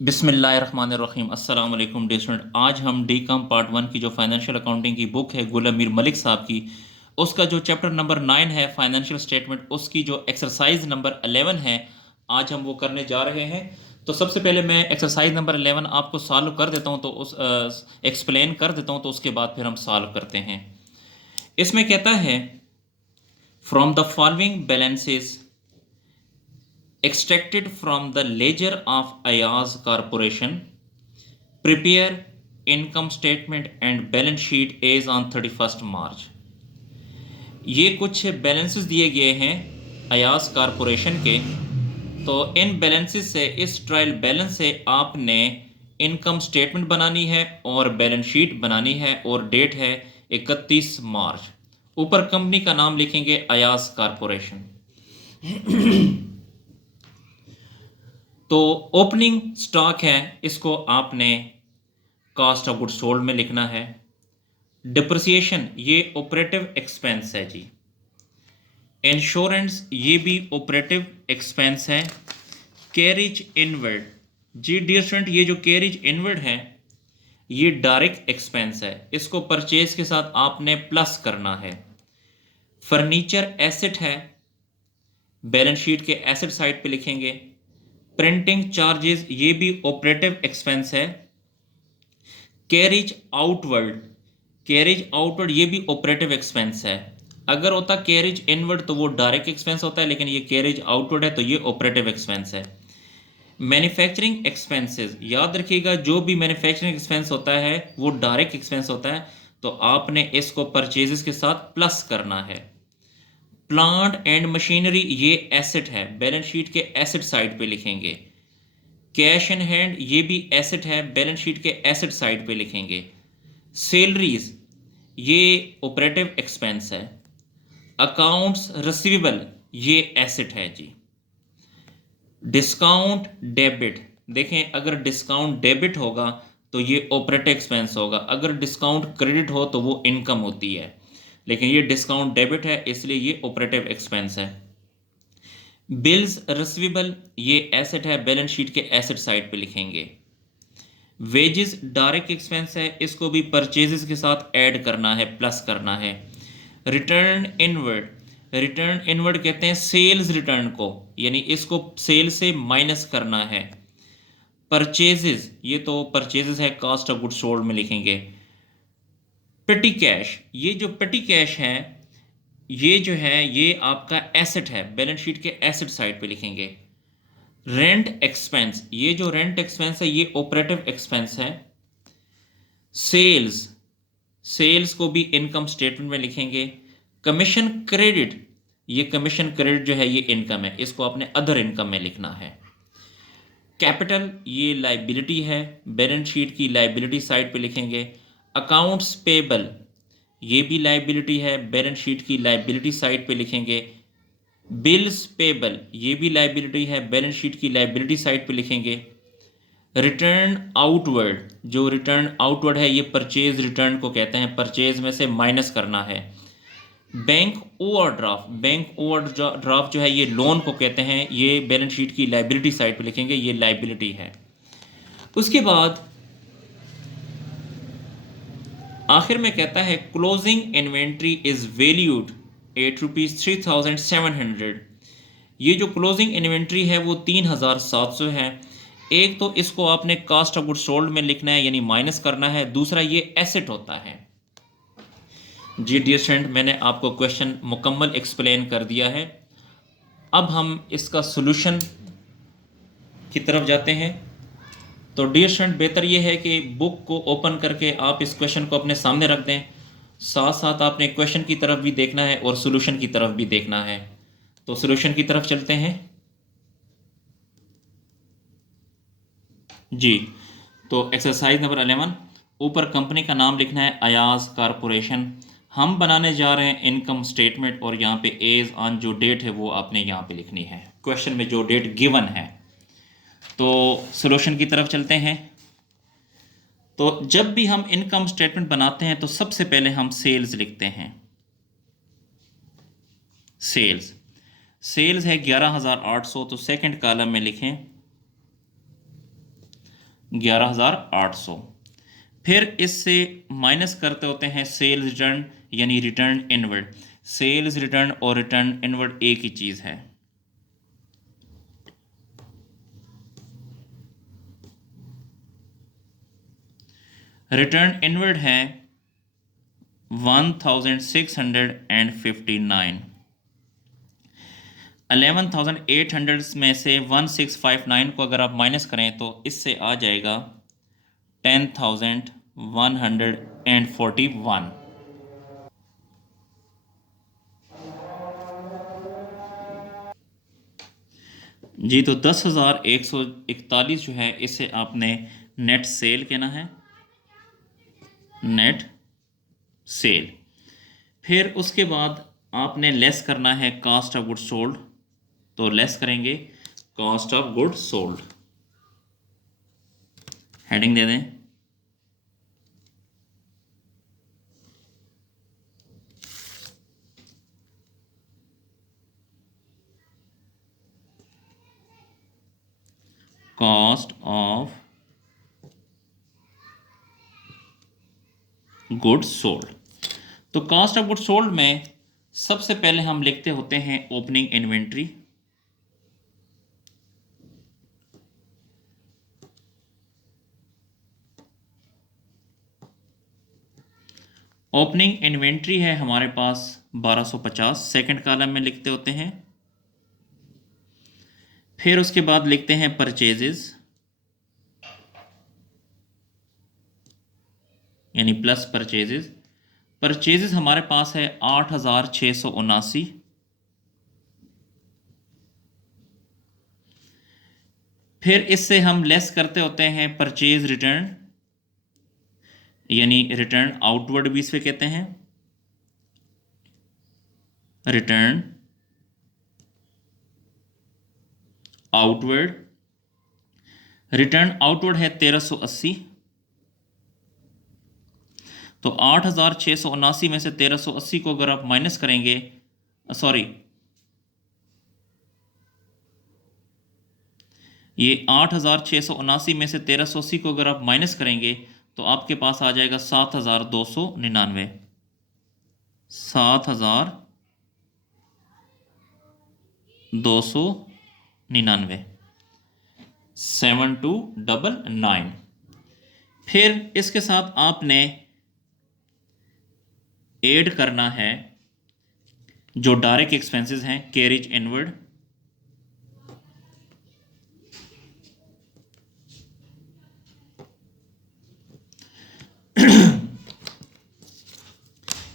बिस्मिल्लाहिर्रहमानिर्रहीम अस्सलाम वालेकुम डियर स्टूडेंट। आज हम डी कॉम पार्ट 1 की जो फाइनेंशियल अकाउंटिंग की बुक है गुल अमीर मलिक साहब की, उसका जो चैप्टर नंबर 9 है फाइनेंशियल स्टेटमेंट, उसकी जो एक्सरसाइज नंबर 11 है, आज हम वो करने जा रहे हैं। तो सबसे पहले मैं एक्सरसाइज नंबर 11 आपको सॉल्व कर देता हूँ, तो उस एक्सप्लेन कर देता हूँ, तो उसके बाद फिर हम सॉल्व करते हैं। इसमें कहता है from the following balances extracted from the ledger of Ayaz Corporation, prepare income statement and balance sheet as on 31st March। ये कुछ बैलेंसेस दिए गए हैं अयाज कारपोरेशन के। तो इन बैलेंसेस से, इस ट्रायल बैलेंस से आपने इनकम स्टेटमेंट बनानी है और बैलेंस शीट बनानी है, और डेट है 31 मार्च। ऊपर कंपनी का नाम लिखेंगे अयाज कारपोरेशन। तो ओपनिंग स्टॉक है, इसको आपने कॉस्ट ऑफ गुड्स सोल्ड में लिखना है। डिप्रिसिएशन ये ऑपरेटिव एक्सपेंस है जी। इंश्योरेंस ये भी ऑपरेटिव एक्सपेंस है। कैरिज इनवर्ड जी डियर स्टूडेंट, ये जो कैरिज इनवर्ड है ये डायरेक्ट एक्सपेंस है, इसको परचेज के साथ आपने प्लस करना है। फर्नीचर एसेट है, बैलेंस शीट के एसेट साइड पे लिखेंगे। प्रिंटिंग चार्जेस ये भी ऑपरेटिव एक्सपेंस है। कैरिज आउटवर्ड, कैरिज आउटवर्ड ये भी ऑपरेटिव एक्सपेंस है। अगर होता कैरिज इनवर्ड तो वो डायरेक्ट एक्सपेंस होता है, लेकिन ये कैरिज आउटवर्ड है तो ये ऑपरेटिव एक्सपेंस है। मैन्युफैक्चरिंग एक्सपेंसेस, याद रखिएगा जो भी मैन्युफैक्चरिंग एक्सपेंस होता है वो डायरेक्ट एक्सपेंस होता है, तो आपने इसको परचेजेस के साथ प्लस करना है। प्लांट एंड मशीनरी ये एसेट है, बैलेंस शीट के एसेट साइड पे लिखेंगे। कैश इन हैंड ये भी एसेट है, बैलेंस शीट के एसेट साइड पे लिखेंगे। सैलरीज ये ऑपरेटिव एक्सपेंस है। अकाउंट्स रिसीवेबल ये एसेट है जी। डिस्काउंट डेबिट, देखें अगर डिस्काउंट डेबिट होगा तो ये ऑपरेटिव एक्सपेंस होगा, अगर डिस्काउंट क्रेडिट हो तो वो इनकम होती है, लेकिन ये डिस्काउंट डेबिट है इसलिए ये ऑपरेटिव एक्सपेंस है। बिल्स रिसीवेबल ये एसेट है, बैलेंस शीट के एसेट साइड पे लिखेंगे। वेजेस डायरेक्ट एक्सपेंस है, इसको भी परचेजेस के साथ ऐड करना है, प्लस करना है। रिटर्न इनवर्ड, रिटर्न इनवर्ड कहते हैं सेल्स रिटर्न को, यानी इसको सेल से माइनस करना है। परचेजेस ये तो परचेजेस है, कॉस्ट ऑफ गुड्स सोल्ड में लिखेंगे। पेटी कैश, ये जो पेटी कैश है ये जो है ये आपका एसेट है, बैलेंस शीट के एसेट साइड पे लिखेंगे। रेंट एक्सपेंस, ये जो रेंट एक्सपेंस है ये ऑपरेटिव एक्सपेंस है। सेल्स, सेल्स को भी इनकम स्टेटमेंट में लिखेंगे। कमीशन क्रेडिट, ये कमीशन क्रेडिट जो है ये इनकम है, इसको आपने अदर इनकम में लिखना है। कैपिटल ये लाइबिलिटी है, बैलेंस शीट की लाइबिलिटी साइड पे लिखेंगे। अकाउंट्स पेबल ये भी लाइबिलिटी है, बैलेंस शीट की लाइबिलिटी साइड पे लिखेंगे। बिल्स पेबल ये भी लाइबिलिटी है, बैलेंस शीट की लाइबिलिटी साइड पे लिखेंगे। रिटर्न आउटवर्ड, जो रिटर्न आउटवर्ड है ये परचेज रिटर्न को कहते हैं, परचेज में से माइनस करना है। बैंक ओवरड्राफ्ट, बैंक ओवरड्राफ्ट जो है ये लोन को कहते हैं, ये बैलेंस शीट की लाइबिलिटी साइड पे लिखेंगे, ये लाइबिलिटी है। उसके बाद आखिर में कहता है क्लोजिंग इन्वेंट्री इज वैल्यूड ₹8,3,700। ये जो क्लोजिंग इन्वेंट्री है वो 3,700 है। एक तो इसको आपने कास्ट ऑफ गुड्स सोल्ड में लिखना है, यानी माइनस करना है। दूसरा ये एसेट होता है जी। डियर स्टूडेंट, मैंने आपको क्वेश्चन मुकम्मल एक्सप्लेन कर दिया है। अब हम इसका सॉल्यूशन की तरफ जाते हैं। तो डियर स्टूडेंट, बेहतर ये है कि बुक को ओपन करके आप इस क्वेश्चन को अपने सामने रख दें, साथ साथ आपने क्वेश्चन की तरफ भी देखना है और सॉल्यूशन की तरफ भी देखना है। तो सॉल्यूशन की तरफ चलते हैं जी। तो एक्सरसाइज नंबर 11, ऊपर कंपनी का नाम लिखना है अयाज कारपोरेशन। हम बनाने जा रहे हैं इनकम स्टेटमेंट, और यहाँ पे एज ऑन जो डेट है वो आपने यहाँ पे लिखनी है, क्वेश्चन में जो डेट गिवन है। तो सॉल्यूशन की तरफ चलते हैं। तो जब भी हम इनकम स्टेटमेंट बनाते हैं तो सबसे पहले हम सेल्स लिखते हैं। सेल्स, सेल्स है 11,800, तो सेकंड कॉलम में लिखें 11,800। फिर इससे माइनस करते होते हैं सेल्स रिटर्न यानी रिटर्न इनवर्ड। सेल्स रिटर्न और रिटर्न इनवर्ड एक ही चीज़ है। रिटर्न इनवर्ड है 1659। 11,800 में से 1659 को अगर आप माइनस करें तो इससे आ जाएगा 10,141। जी, तो 10,141 जो है इसे आपने नेट सेल कहना है, नेट सेल। फिर उसके बाद आपने लेस करना है कास्ट ऑफ गुड सोल्ड, तो लेस करेंगे cost of good sold, heading दे दें कॉस्ट ऑफ गुड सोल्ड। तो कॉस्ट ऑफ गुड सोल्ड में सबसे पहले हम लिखते होते हैं ओपनिंग इन्वेंट्री। ओपनिंग इन्वेंट्री है हमारे पास 1250, सेकंड कॉलम में लिखते होते हैं। फिर उसके बाद लिखते हैं परचेजेस यानी प्लस परचेजेस। परचेजेस हमारे पास है 8,679। फिर इससे हम लेस करते होते हैं परचेज रिटर्न यानी रिटर्न आउटवर्ड भी इसे कहते हैं, रिटर्न आउटवर्ड। रिटर्न आउटवर्ड है 1380। तो 8,679 में से 1380 को अगर आप माइनस करेंगे, सॉरी, ये 8,679 में से 1380 को अगर आप माइनस करेंगे तो आपके पास आ जाएगा 7,299। 7,299, 7299। फिर इसके साथ आपने ऐड करना है जो डायरेक्ट एक्सपेंसेस हैं, कैरिज इनवर्ड।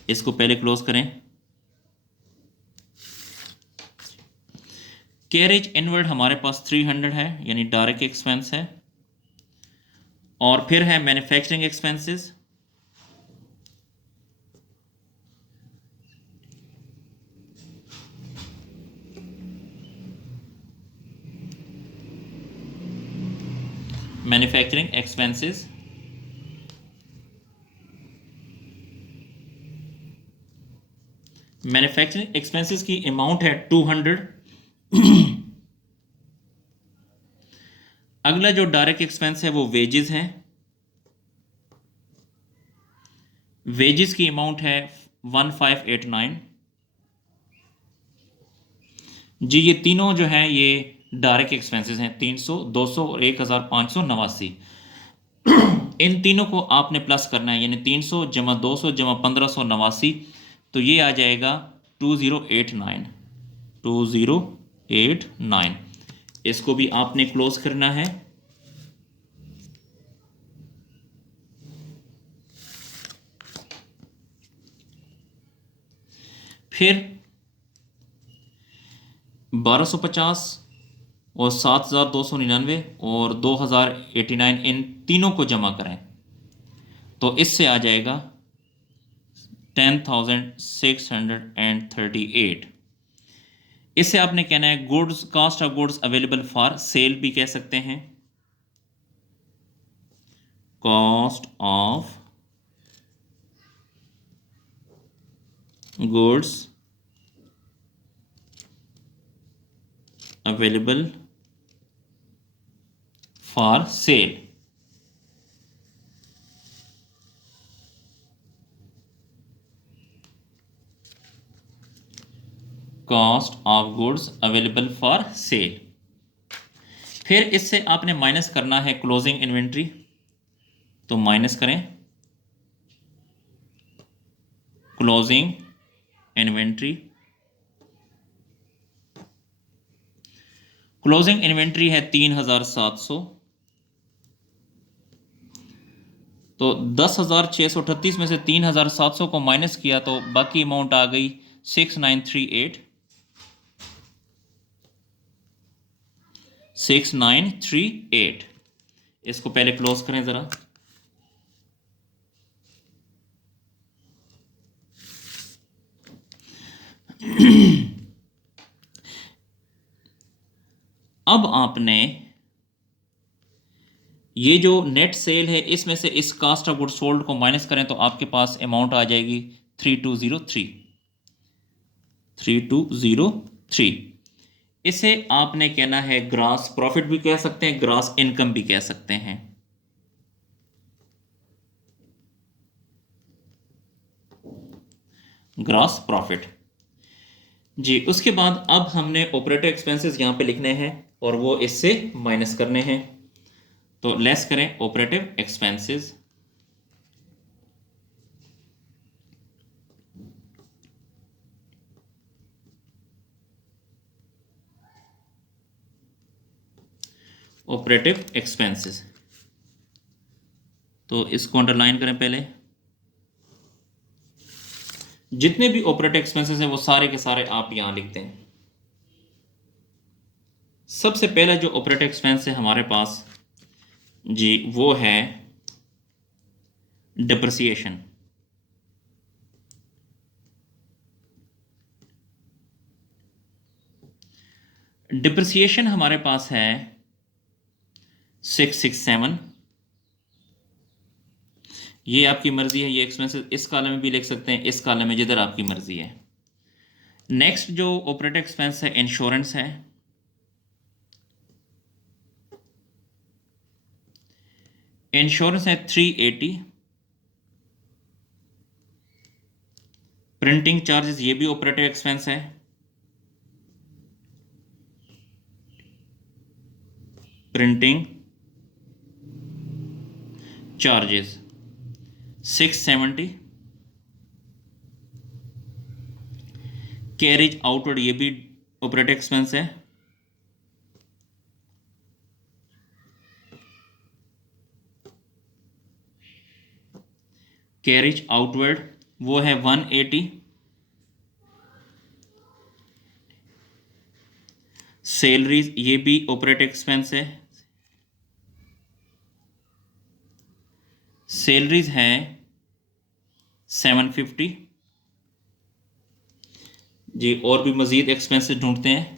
इसको पहले क्लोज करें। कैरेज इनवर्ड हमारे पास 300 है यानी डायरेक्ट एक्सपेंस है। और फिर है manufacturing expenses, manufacturing expenses. Manufacturing expenses की अमाउंट है 200। अगला जो डायरेक्ट एक्सपेंस है वो वेजेस है। वेजेस की अमाउंट है 1589। जी, ये तीनों जो हैं ये डायरेक्ट एक्सपेंसेस हैं, 300, 200 और 1,589। इन तीनों को आपने प्लस करना है यानी 300 जमा 200 जमा 1589, तो ये आ जाएगा 2089। 2089, इसको भी आपने क्लोज करना है। फिर 1250 और 7,299 और 2,089 इन तीनों को जमा करें तो इससे आ जाएगा 10,638। इससे आपने कहना है goods, cost of goods available for sale भी कह सकते हैं, cost of goods available for sale. Cost of goods available for sale. फिर इससे आपने माइनस करना है क्लोजिंग इन्वेंट्री, तो माइनस करें क्लोजिंग इन्वेंट्री। क्लोजिंग इन्वेंट्री है 3700, तो 10,638 में से 3,700 को माइनस किया तो बाकी अमाउंट आ गई 6938। 6938। इसको पहले क्लोज करें ज़रा। अब आपने ये जो नेट सेल है इसमें से इस कास्ट ऑफ गुड सोल्ड को माइनस करें तो आपके पास अमाउंट आ जाएगी 3203। इसे आपने कहना है ग्रॉस प्रॉफिट भी कह सकते हैं, ग्रॉस इनकम भी कह सकते हैं। ग्रॉस प्रॉफिट जी। उसके बाद अब हमने ऑपरेटिव एक्सपेंसेस यहां पे लिखने हैं और वो इससे माइनस करने हैं, तो लेस करें ऑपरेटिव एक्सपेंसेस। ऑपरेटिव एक्सपेंसेस, तो इसको अंडरलाइन करें पहले। जितने भी ऑपरेटिव एक्सपेंसेस हैं वो सारे के सारे आप यहां लिखते हैं। सबसे पहला जो ऑपरेटिव एक्सपेंस है हमारे पास जी वो है डिप्रिसिएशन। डिप्रिसिएशन हमारे पास है 667। ये आपकी मर्जी है, ये एक्सपेंसेस इस कॉलम में भी लिख सकते हैं, इस कॉलम में, जिधर आपकी मर्जी है। नेक्स्ट जो ऑपरेटिव एक्सपेंस है इंश्योरेंस है। इंश्योरेंस है 380। प्रिंटिंग चार्जेस ये भी ऑपरेटिव एक्सपेंस है। Printing charges 670। कैरेज आउटवर्ड ये भी ऑपरेटिव एक्सपेंस है। कैरेज आउटवर्ड वो है 180। सैलरीज ये भी ऑपरेटिव एक्सपेंस है। सैलरीज है 750 जी। और भी मजीद एक्सपेंसेस ढूंढते हैं।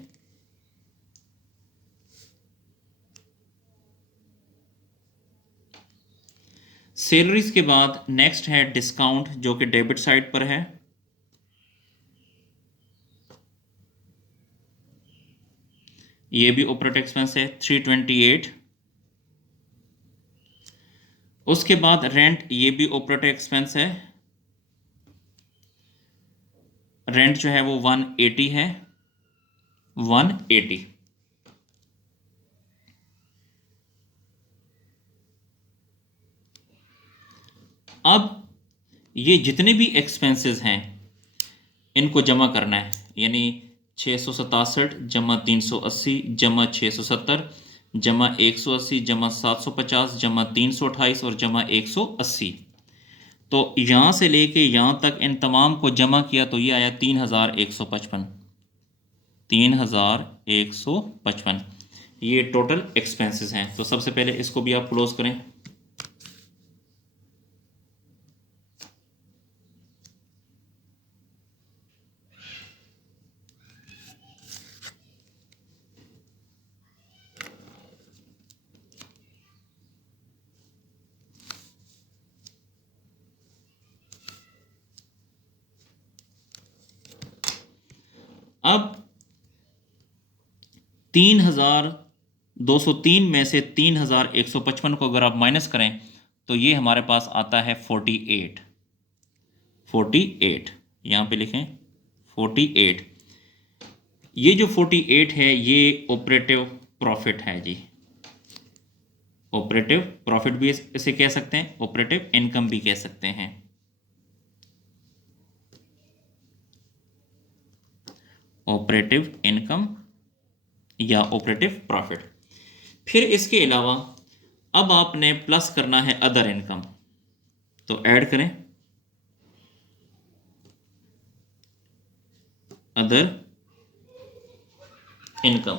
सैलरीज के बाद नेक्स्ट है डिस्काउंट जो कि डेबिट साइड पर है। ये भी ऑपरेटिव एक्सपेंस है 328। उसके बाद रेंट ये भी ऑपरेटिव एक्सपेंस है। रेंट जो है वो 180 है, 180। अब ये जितने भी एक्सपेंसेस हैं इनको जमा करना है, यानी 667 जमा 380 जमा 670 जमा 180 जमा 750 जमा 328 और जमा 180। तो यहाँ से लेके यहाँ तक इन तमाम को जमा किया तो ये आया 3155। 3155 ये टोटल एक्सपेंसेस हैं। तो सबसे पहले इसको भी आप क्लोज करें। अब 3203 में से 3155 को अगर आप माइनस करें तो ये हमारे पास आता है 48। यहाँ पे लिखें 48। ये जो 48 है ये ऑपरेटिव प्रॉफिट है जी। ऑपरेटिव प्रॉफिट भी इसे कह सकते हैं, ऑपरेटिव इनकम भी कह सकते हैं। ऑपरेटिव इनकम या ऑपरेटिव प्रॉफिट। फिर इसके अलावा अब आपने प्लस करना है अदर इनकम, तो ऐड करें अदर इनकम,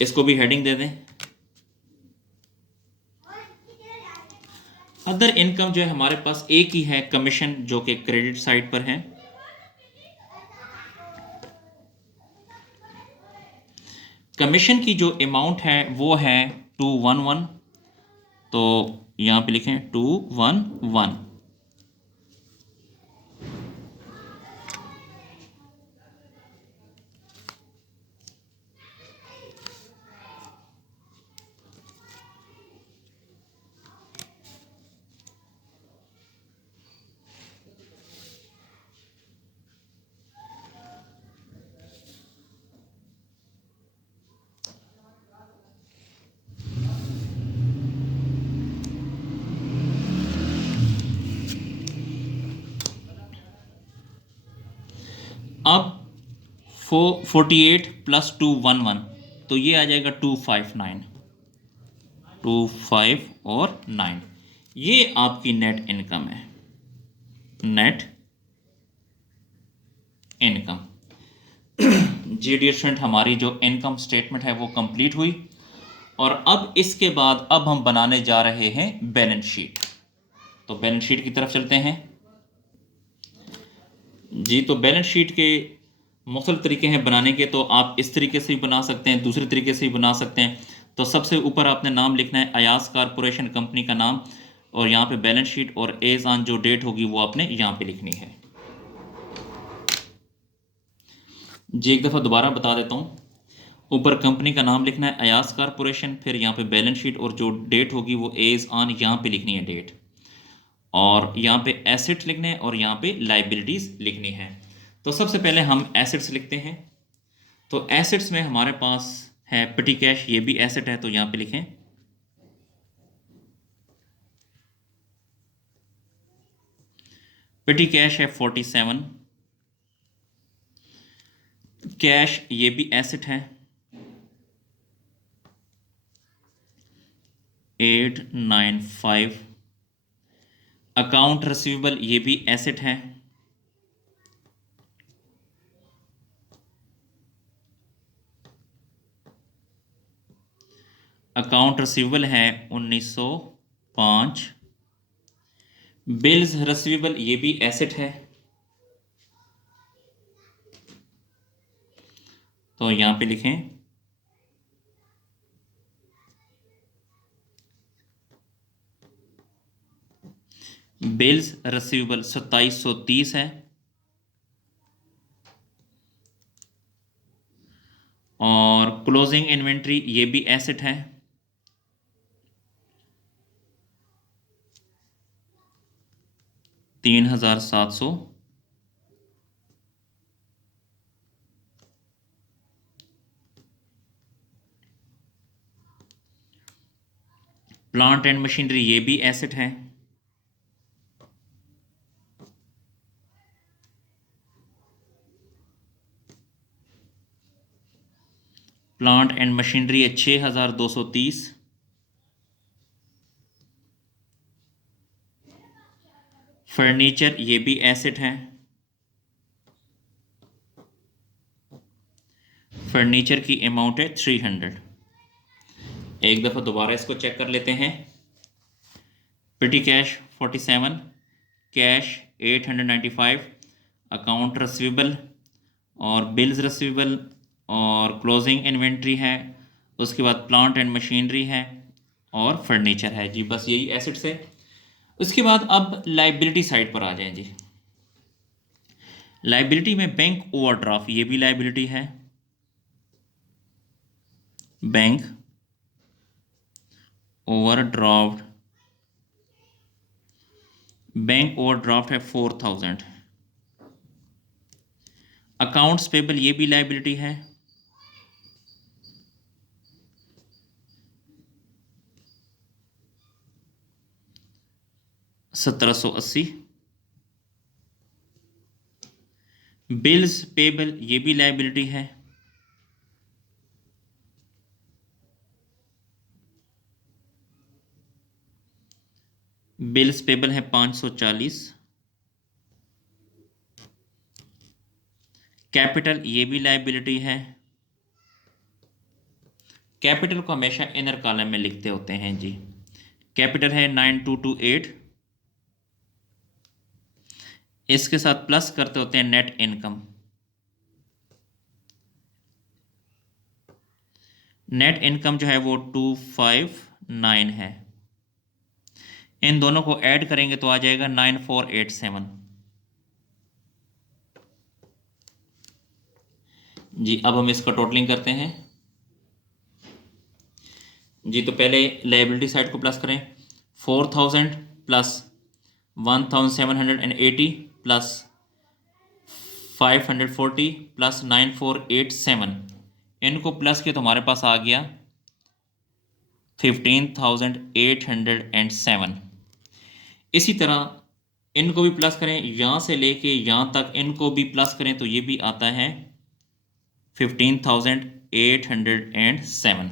इसको भी हेडिंग दे दें। अदर इनकम जो है हमारे पास एक ही है, कमीशन, जो कि क्रेडिट साइड पर है। कमीशन की जो अमाउंट है वो है 211, तो यहां पे लिखें 211। अब 48 प्लस 211, तो ये आ जाएगा 259, 25 और 9, ये आपकी नेट इनकम है, नेट इनकम। जी डियर स्टूडेंट, हमारी जो इनकम स्टेटमेंट है वो कंप्लीट हुई, और अब इसके बाद अब हम बनाने जा रहे हैं बैलेंस शीट। तो बैलेंस शीट की तरफ चलते हैं जी। तो बैलेंस शीट के मुख्तलिफ तरीके हैं बनाने के, तो आप इस तरीके से भी बना सकते हैं, दूसरे तरीके से भी बना सकते हैं। तो सबसे ऊपर आपने नाम लिखना है, अयाज कारपोरेशन कंपनी का नाम, और यहाँ पे बैलेंस शीट, और एज ऑन जो डेट होगी वो आपने यहाँ पे लिखनी है जी। एक दफ़ा दोबारा बता देता हूँ, ऊपर कंपनी का नाम लिखना है अयाज कारपोरेशन, फिर यहाँ पे बैलेंस शीट, और जो डेट होगी वो एज ऑन यहाँ पे लिखनी है डेट, और यहाँ पे एसेट्स लिखने हैं, और यहाँ पे लाइबिलिटीज लिखनी है। तो सबसे पहले हम एसेट्स लिखते हैं। तो एसेट्स में हमारे पास है पेटी कैश, ये भी एसेट है, तो यहाँ पे लिखें पेटी कैश है 47, कैश ये भी एसेट है 895, अकाउंट रिसीवेबल ये भी एसेट है, अकाउंट रिसीवेबल है 1905, बिल्स रिसीवेबल ये भी एसेट है, तो यहां पे लिखें बिल्स रिसीवेबल 2730 है, और क्लोजिंग इन्वेंट्री ये भी एसेट है, 3700, प्लांट एंड मशीनरी ये भी एसेट है, प्लांट एंड मशीनरी है 6230, फर्नीचर ये भी एसेट है, फर्नीचर की अमाउंट है 300। एक दफ़ा दोबारा इसको चेक कर लेते हैं। पेटी कैश 47, कैश 895, अकाउंट रिसीवेबल और बिल्स रिसीवेबल और क्लोजिंग इन्वेंट्री है, उसके बाद प्लांट एंड मशीनरी है और फर्नीचर है जी। बस यही एसेट्स है। उसके बाद अब लाइबिलिटी साइड पर आ जाएं जी। लाइबिलिटी में बैंक ओवरड्राफ्ट ये भी लाइबिलिटी है, बैंक ओवरड्राफ्ट, बैंक ओवरड्राफ्ट है 4000, अकाउंट्स पेबल ये भी लाइबिलिटी है। $1780। बिल्स पेबल ये भी लाइबिलिटी है। बिल्स पेबल है 540। कैपिटल ये भी लाइबिलिटी है। कैपिटल को हमेशा इनर कॉलम में लिखते होते हैं जी। कैपिटल है 9228। इसके साथ प्लस करते होते हैं नेट इनकम। नेट इनकम जो है वो 259 है। इन दोनों को ऐड करेंगे तो आ जाएगा 9487 जी। अब हम इसका टोटलिंग करते हैं जी। तो पहले लायबिलिटी साइड को प्लस करें। 4000 प्लस 1780 प्लस 540 प्लस 9487, इनको प्लस किया तो हमारे पास आ गया 15,807। इसी तरह इनको भी प्लस करें, यहाँ से लेके यहाँ तक इनको भी प्लस करें तो ये भी आता है 15,807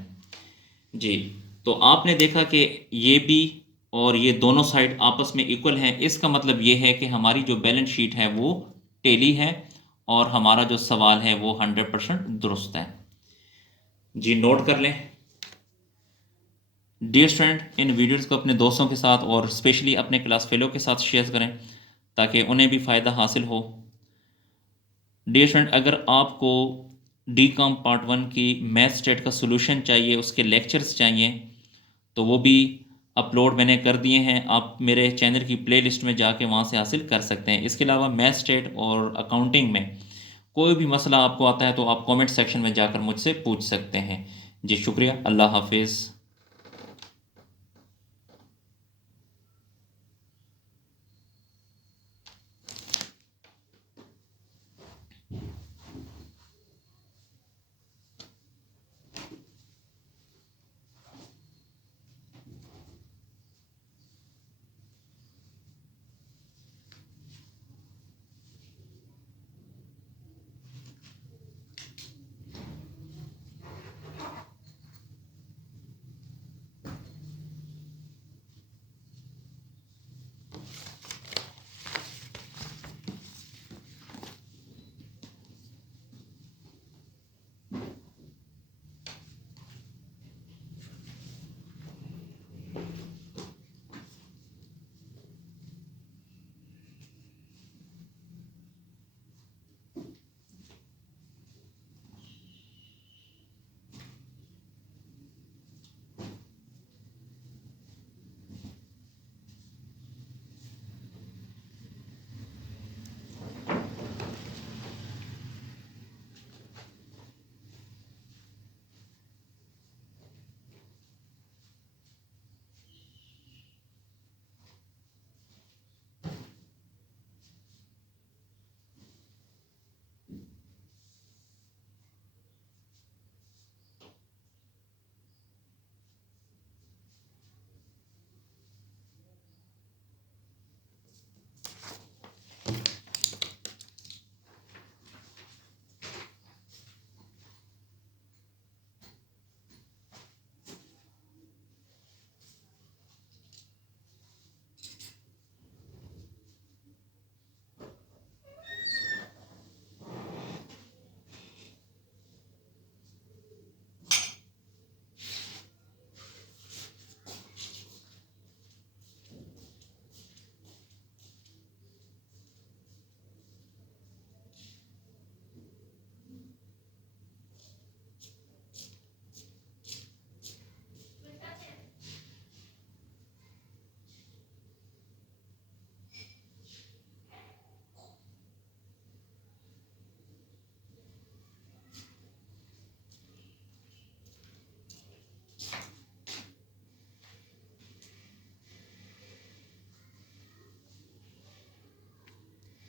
जी। तो आपने देखा कि ये भी और ये दोनों साइड आपस में इक्वल हैं। इसका मतलब ये है कि हमारी जो बैलेंस शीट है वो टेली है और हमारा जो सवाल है वो 100% दुरुस्त है जी। नोट कर लें। डियर स्टूडेंट, इन वीडियोज़ को अपने दोस्तों के साथ और स्पेशली अपने क्लास फेलो के साथ शेयर करें ताकि उन्हें भी फ़ायदा हासिल हो। डियर स्टूडेंट, अगर आपको DCOM पार्ट 1 की मैथ स्टेट का सोल्यूशन चाहिए, उसके लेक्चर्स चाहिए, तो वो भी अपलोड मैंने कर दिए हैं। आप मेरे चैनल की प्लेलिस्ट में जाके वहाँ से हासिल कर सकते हैं। इसके अलावा मैथ स्टेट और अकाउंटिंग में कोई भी मसला आपको आता है तो आप कमेंट सेक्शन में जाकर मुझसे पूछ सकते हैं जी। शुक्रिया। अल्लाह हाफिज़।